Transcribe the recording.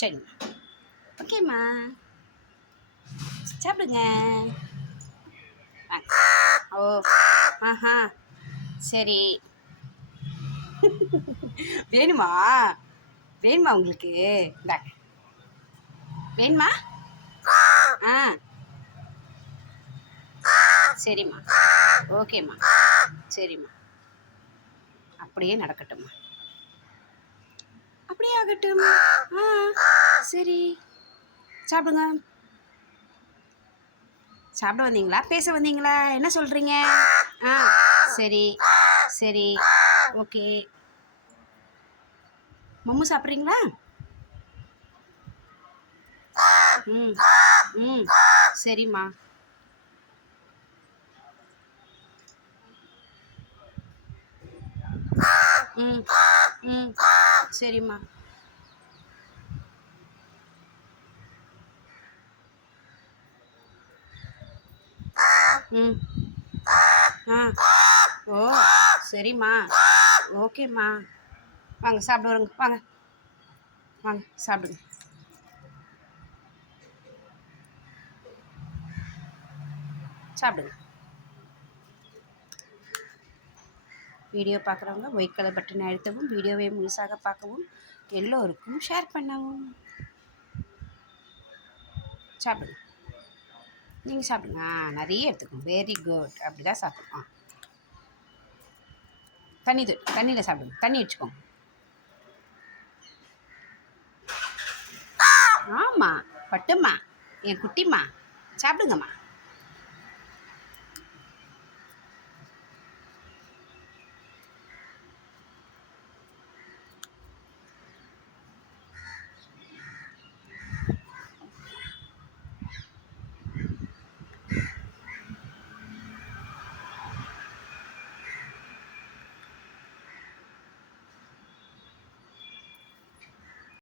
சரிம்மா ஓகேம்மா சாப்பிடுங்க. ஓ ஆஹா. சரி. வேணுமா? வேணுமா உங்களுக்கு? இந்தாங்க வேணுமா? ஆ. சரிம்மா. ஓகேம்மா சரிம்மா. அப்படியே நடக்கட்டும்மா. அப்படியே ஆகட்டும் ஆ சரி. சாப்பிடுங்க. சாப்பிட வந்தீங்களா? பேச வந்தீங்களா? என்ன சொல்கிறீங்க ஆ சரி சரி. ஓகே. மம்மு சாப்பிட்றீங்களா? ம் ம் சரிம்மா. ம் ம். சரிம்மா. ம். ஆ. ஓ சரிம்மா. ஓகேம்மா. வாங்க சாப்பிட வருங்க. வாங்க. வாங்க சாப்பிடுங்க. சாப்பிடுங்க. வீடியோ பார்க்குறவங்க ஒயிட் கலர் பட்டனை அழுத்தவும் வீடியோவை முழுசாக பார்க்கவும் எல்லோருக்கும் ஷேர் பண்ணவும். சாப்பிடுங்க. நீங்கள் சாப்பிடுங்க. நிறைய எடுத்துக்கோங்க வெரி குட் அப்படி தான் சாப்பிடுவோம். தண்ணி தூ தண்ணியில் சாப்பிடுங்க. தண்ணி வச்சுக்கோங்க. ஆமாம் பட்டும்மா என் குட்டிம்மா சாப்பிடுங்கம்மா.